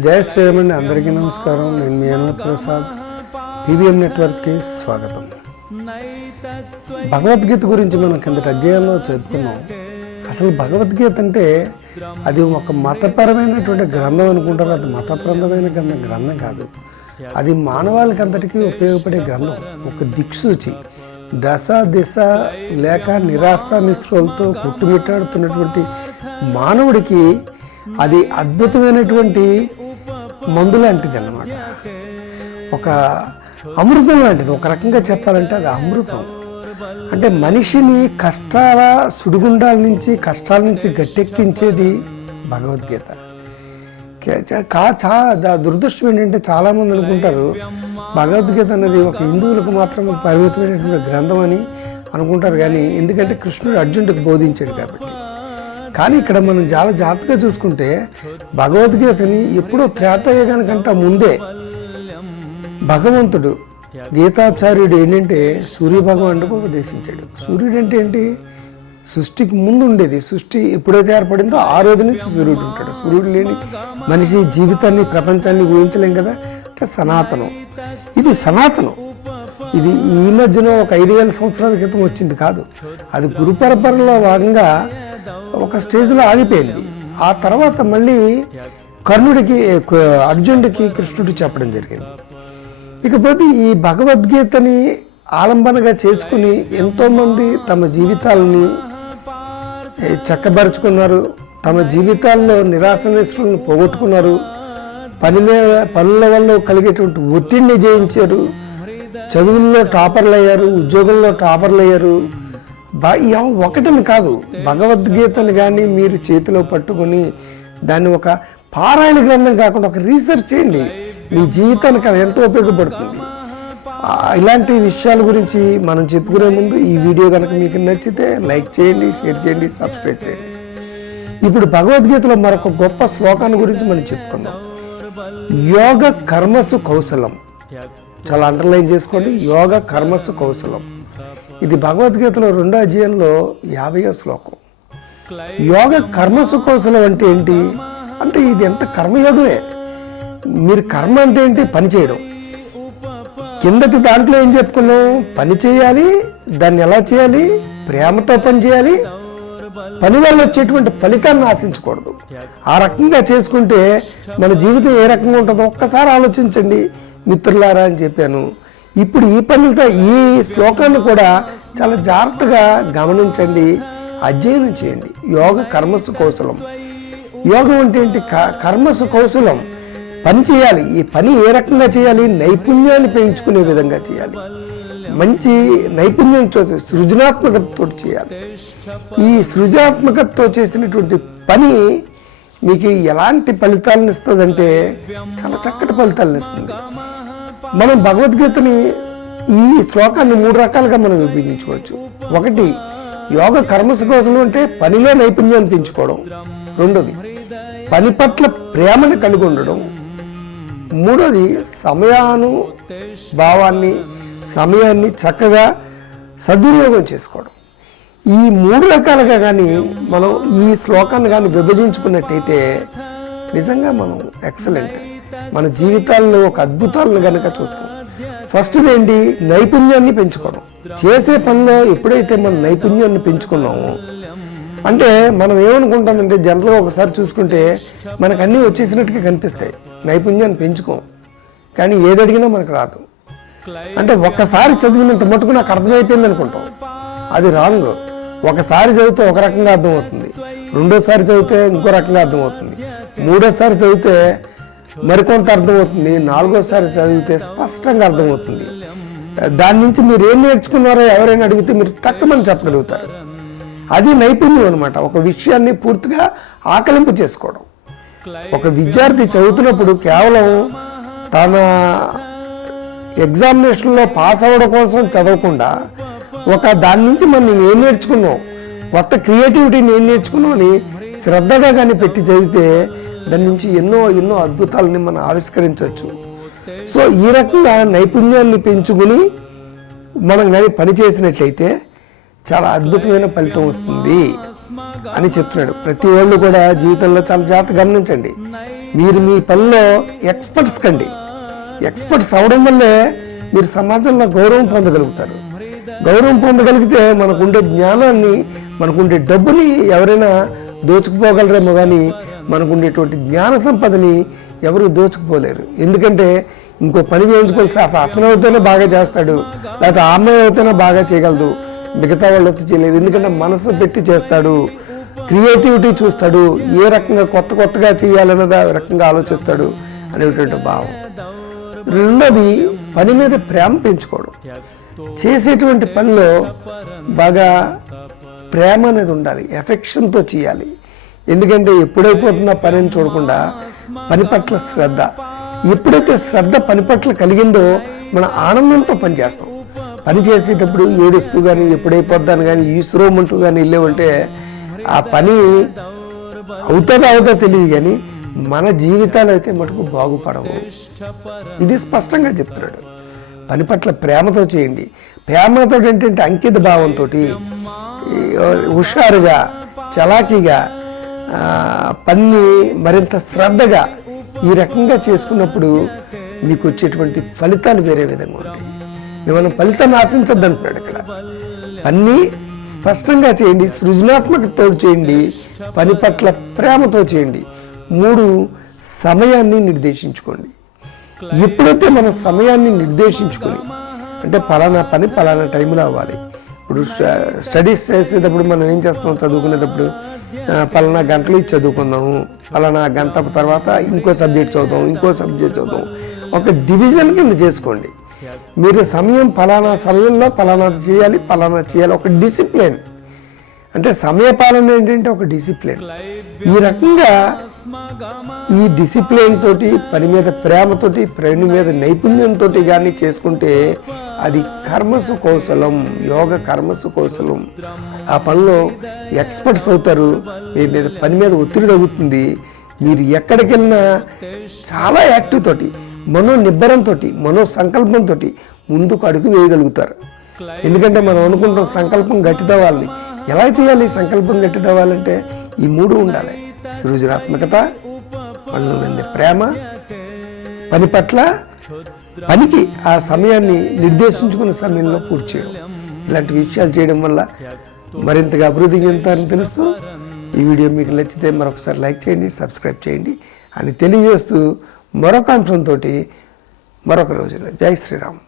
జయ శ్రీరామండి అందరికీ నమస్కారం. నేను మీ అనుమతి ప్రసాద్. పీబీఎం నెట్వర్క్కి స్వాగతం. భగవద్గీత గురించి మనం కిందటి అధ్యాయంలో చెప్పుకున్నాం. అసలు భగవద్గీత అంటే అది ఒక మతపరమైనటువంటి గ్రంథం అనుకుంటారు. అది మతపరమైన గ్రంథం గ్రంథం కాదు. అది మానవాళికి అంతటికీ ఉపయోగపడే గ్రంథం. ఒక దిక్సూచి. దశ దిశ లేక నిరాశ నిస్పృహలతో కొట్టుమిట్టాడుతున్నటువంటి మానవుడికి అది అద్భుతమైనటువంటి మందు లాంటిది అన్నమాట. ఒక అమృతం లాంటిది. ఒక రకంగా చెప్పాలంటే అది అమృతం. అంటే మనిషిని కష్టాల సుడిగుండాల నుంచి కష్టాల నుంచి గట్టెక్కించేది భగవద్గీత. కా చా దురదృష్టం ఏంటంటే చాలామంది అనుకుంటారు భగవద్గీత అనేది ఒక హిందువులకు మాత్రమే పరిమితమైనటువంటి గ్రంథం అని అనుకుంటారు. కానీ ఎందుకంటే కృష్ణుడు అర్జునుడికి బోధించాడు కాబట్టి. కానీ ఇక్కడ మనం చాలా జాగ్రత్తగా చూసుకుంటే భగవద్గీతని ఎప్పుడో త్రేతయుగానికంట ముందే భగవంతుడు గీతాచార్యుడు ఏంటంటే సూర్యభగవానుడికి ఉపదేశించాడు. సూర్యుడు అంటే ఏంటి? సృష్టికి ముందు ఉండేది. సృష్టి ఎప్పుడైతే ఏర్పడిందో ఆ రోజు నుంచి సూర్యుడు ఉంటాడు. సూర్యుడు లేని మనిషి జీవితాన్ని ప్రపంచాన్ని ఊహించలేం కదా? అంటే సనాతనం. ఇది సనాతనం. ఇది ఈ మధ్యన ఒక ఐదు వేల సంవత్సరాల క్రితం వచ్చింది కాదు. అది గురు పరంపరలో భాగంగా ఒక స్టేజ్లో ఆగిపోయింది. ఆ తర్వాత మళ్ళీ కర్ణుడికి అర్జునుడికి కృష్ణుడు చెప్పడం జరిగింది. ఇకపోతే ఈ భగవద్గీతని ఆలంబనగా చేసుకుని ఎంతోమంది తమ జీవితాలని చక్కబరుచుకున్నారు. తమ జీవితాల్లో నిరాశనిస్తులను పోగొట్టుకున్నారు. పని మీద పనుల వల్ల కలిగేటువంటి ఒత్తిడిని జయించారు. చదువుల్లో టాపర్లు అయ్యారు ఉద్యోగంలో టాపర్లు అయ్యారు ఒకటిని కాదు భగవద్గీతను కానీ మీరు చేతిలో పట్టుకొని దాన్ని ఒక పారాయణ గ్రంథం కాకుండా ఒక రీసెర్చ్ చేయండి. మీ జీవితానికి అది ఎంతో ఉపయోగపడుతుంది. ఇలాంటి విషయాల గురించి మనం చెప్పుకునే ముందు ఈ వీడియో కనుక మీకు నచ్చితే లైక్ చేయండి షేర్ చేయండి సబ్స్క్రైబ్ చేయండి. ఇప్పుడు భగవద్గీతలో మరొక గొప్ప శ్లోకాన్ని గురించి మనం చెప్పుకుందాం. యోగ కర్మసు కౌశలం. చాలా అండర్లైన్ చేసుకోండి. యోగ కర్మసు కౌశలం. ఇది భగవద్గీతలో రెండో అధ్యాయంలో యాభైవ శ్లోకం. యోగ కర్మసు అంటే ఏంటి? అంటే ఇది ఎంత కర్మయోగమే. మీరు కర్మ అంటే ఏంటి? పని చేయడం. కిందటి దాంట్లో ఏం చెప్పుకున్నాం? పని చేయాలి దాన్ని ఎలా చేయాలి? ప్రేమతో పని చేయాలి. పని వల్ల వచ్చేటువంటి ఫలితాన్ని ఆశించకూడదు. ఆ రకంగా చేసుకుంటే మన జీవితం ఏ రకంగా ఉంటుందో ఒక్కసారి ఆలోచించండి. మిత్రులారా అని చెప్పాను. ఇప్పుడు ఈ పనులతో ఈ శ్లోకాన్ని కూడా చాలా జాగ్రత్తగా గమనించండి అధ్యయనం చేయండి. యోగ కర్మసు కౌశలం యోగం అంటే ఏంటి? కర్మసు కౌశలం పని చేయాలి. ఈ పని ఏ రకంగా చేయాలి? నైపుణ్యాన్ని పెంచుకునే విధంగా చేయాలి. మంచి నైపుణ్యంతో సృజనాత్మకతతో చేయాలి. ఈ సృజనాత్మకతతో చేసినటువంటి పని మీకు ఎలాంటి ఫలితాలను ఇస్తుందంటే చాలా చక్కటి ఫలితాలను ఇస్తుంది. మనం భగవద్గీతని ఈ శ్లోకాన్ని మూడు రకాలుగా మనం విభజించుకోవచ్చు. ఒకటి యోగ కర్మసు కోసం అంటే పనిలో నైపుణ్యం పెంచుకోవడం. రెండోది పని పట్ల ప్రేమను కలిగి ఉండడం. మూడోది సమయాను భావాన్ని సమయాన్ని చక్కగా సద్వినియోగం చేసుకోవడం. ఈ మూడు రకాలుగా కానీ మనం ఈ శ్లోకాన్ని కానీ విభజించుకున్నట్టయితే నిజంగా మనం ఎక్సలెంట్. మన జీవితాల్లో ఒక అద్భుతాలను కనుక చూస్తాం. ఫస్ట్ ఏంటి? నైపుణ్యాన్ని పెంచుకోవడం. చేసే పనిలో ఎప్పుడైతే మనం నైపుణ్యాన్ని పెంచుకున్నామో అంటే మనం ఏమనుకుంటామంటే జనరల్గా ఒకసారి చూసుకుంటే మనకు అన్నీ వచ్చేసినట్టుగా కనిపిస్తాయి. నైపుణ్యాన్ని పెంచుకోం. కానీ ఏది అడిగినా మనకు రాదు. అంటే ఒక్కసారి చదివినంత మటుకు నాకు అర్థమైపోయింది అనుకుంటాం. అది రాంగ్. ఒకసారి చదివితే ఒక రకంగా అర్థమవుతుంది. రెండోసారి చదివితే ఇంకో రకంగా అర్థమవుతుంది. మూడోసారి చదివితే మరికొంత అర్థమవుతుంది. నాలుగోసారి చదివితే స్పష్టంగా అర్థమవుతుంది. దాని నుంచి మీరు ఏం నేర్చుకున్నారో ఎవరైనా అడిగితే మీరు తక్కువని చెప్పగలుగుతారు. అది నైపుణ్యం అనమాట ఒక విషయాన్ని పూర్తిగా ఆకలింపు చేసుకోవడం. ఒక విద్యార్థి చదువుతున్నప్పుడు కేవలం తన ఎగ్జామినేషన్లో పాస్ అవ్వడం కోసం చదవకుండా ఒక దాని నుంచి మనం ఏం నేర్చుకున్నాం? కొత్త క్రియేటివిటీని ఏం నేర్చుకున్నాం అని శ్రద్ధగా కానీ పెట్టి చదివితే దాని నుంచి ఎన్నో ఎన్నో అద్భుతాలని మనం ఆవిష్కరించవచ్చు. సో ఈ రకంగా నైపుణ్యాన్ని పెంచుకుని మనం కానీ పని చేసినట్లయితే చాలా అద్భుతమైన ఫలితం వస్తుంది అని చెప్తున్నాడు. ప్రతి వాళ్ళు కూడా జీవితంలో చాలా జాగ్రత్త గమనించండి. మీరు మీ పనిలో ఎక్స్పర్ట్స్ కండి. ఎక్స్పర్ట్స్ అవడం వల్లే మీరు సమాజంలో గౌరవం పొందగలుగుతారు. గౌరవం పొందగలిగితే మనకుండే జ్ఞానాన్ని మనకుండే డబ్బుని ఎవరైనా దోచుకుపోగలరేమో కానీ మనకుండేటువంటి జ్ఞాన సంపదని ఎవరు దోచుకుపోలేరు. ఎందుకంటే ఇంకో పని చేయించుకొని సార్ అతను అవుతేనే బాగా చేస్తాడు లేకపోతే ఆ అమ్మాయి అవుతేనే బాగా చేయగలదు. మిగతా వాళ్ళతో చేయలేదు. ఎందుకంటే మనసు పెట్టి చేస్తాడు క్రియేటివిటీ చూస్తాడు ఏ రకంగా కొత్త కొత్తగా చేయాలన్నది ఆ రకంగా ఆలోచిస్తాడు అనేటువంటి భావం. రెండోది పని మీద ప్రేమ పెంచుకోవడం. చేసేటువంటి పనిలో బాగా ప్రేమ అనేది ఉండాలి ఎఫెక్షన్తో చేయాలి. ఎందుకంటే ఎప్పుడైపోతుందో పనిని చూడకుండా పని పట్ల శ్రద్ధ. ఎప్పుడైతే శ్రద్ధ పని పట్ల కలిగిందో మన ఆనందంతో పని చేస్తాం. పని చేసేటప్పుడు ఏడుస్తూ కానీ ఎప్పుడైపోద్దాను కానీ ఈశ్వరోమంటూ కానీ వెళ్ళేవంటే ఆ పని అవుతుందో అవుతా తెలియదు కానీ మన జీవితాలు అయితే మటుకు బాగుపడవు. ఇది స్పష్టంగా చెప్తున్నాడు. పని పట్ల ప్రేమతో చేయండి. ప్రేమతో ఏంటంటే అంకిత భావంతో హుషారుగా చలాకీగా ఆ, పని మరింత శ్రద్ధగా ఈ రకంగా చేసుకున్నప్పుడు మీకు వచ్చేటువంటి ఫలితాలు వేరే విధంగా ఉంటాయి. మనం ఫలితాన్ని ఆశించద్దు అంటున్నాడు ఇక్కడ. పని స్పష్టంగా చేయండి సృజనాత్మకతో చేయండి పని పట్ల ప్రేమతో చేయండి. మూడు సమయాన్ని నిర్దేశించుకోండి. ఎప్పుడైతే మన సమయాన్ని నిర్దేశించుకొని అంటే పలానా పని పలానా టైంలో అవ్వాలి ఇప్పుడు స్టడీస్ చేసేటప్పుడు మనం ఏం చేస్తాం? చదువుకునేటప్పుడు పలానా గంటలు ఇచ్చి చదువుకుందాము పలానా గంట తర్వాత ఇంకో సబ్జెక్ట్ చదువుతాం ఇంకో సబ్జెక్ట్ చదువుతాం. ఒక డివిజన్ కింద చేసుకోండి. మీరు సమయం పలానా సమయంలో పలానా చేయాలి పలానా చేయాలి. ఒక డిసిప్లిన్. అంటే సమయపాలన ఏంటంటే ఒక డిసిప్లిన్. ఈ రకంగా ఈ డిసిప్లిన్ తోటి పని మీద ప్రేమతోటి పని మీద నైపుణ్యంతో కానీ చేసుకుంటే అది కర్మసు కౌశలం యోగ కర్మసు కౌశలం ఆ పనిలో ఎక్స్పర్ట్స్ అవుతారు మీ మీద పని మీద ఒత్తిడి తగ్గుతుంది. మీరు ఎక్కడికి వెళ్ళినా చాలా యాక్టివ్ తోటి మనో నిబ్బరంతో మనో సంకల్పంతో ముందుకు అడుగు వేయగలుగుతారు. ఎందుకంటే మనం అనుకుంటాం సంకల్పం గట్టిదవ్వాలని. ఎలా చేయాలి సంకల్పం గట్టిదవ్వాలంటే ఈ మూడు ఉండాలి. సృజనాత్మకత మనలో ఉండే ప్రేమ పని పట్ల పనికి ఆ సమయాన్ని నిర్దేశించుకున్న సమయంలో పూర్తి చేయడం. ఇలాంటి విషయాలు చేయడం వల్ల మరింతగా అభివృద్ధి చెందుతారని తెలుస్తూ ఈ వీడియో మీకు నచ్చితే మరొకసారి లైక్ చేయండి సబ్స్క్రైబ్ చేయండి అని తెలియజేస్తూ మరొక అంశంతో మరొక రోజున. జై శ్రీరామ్.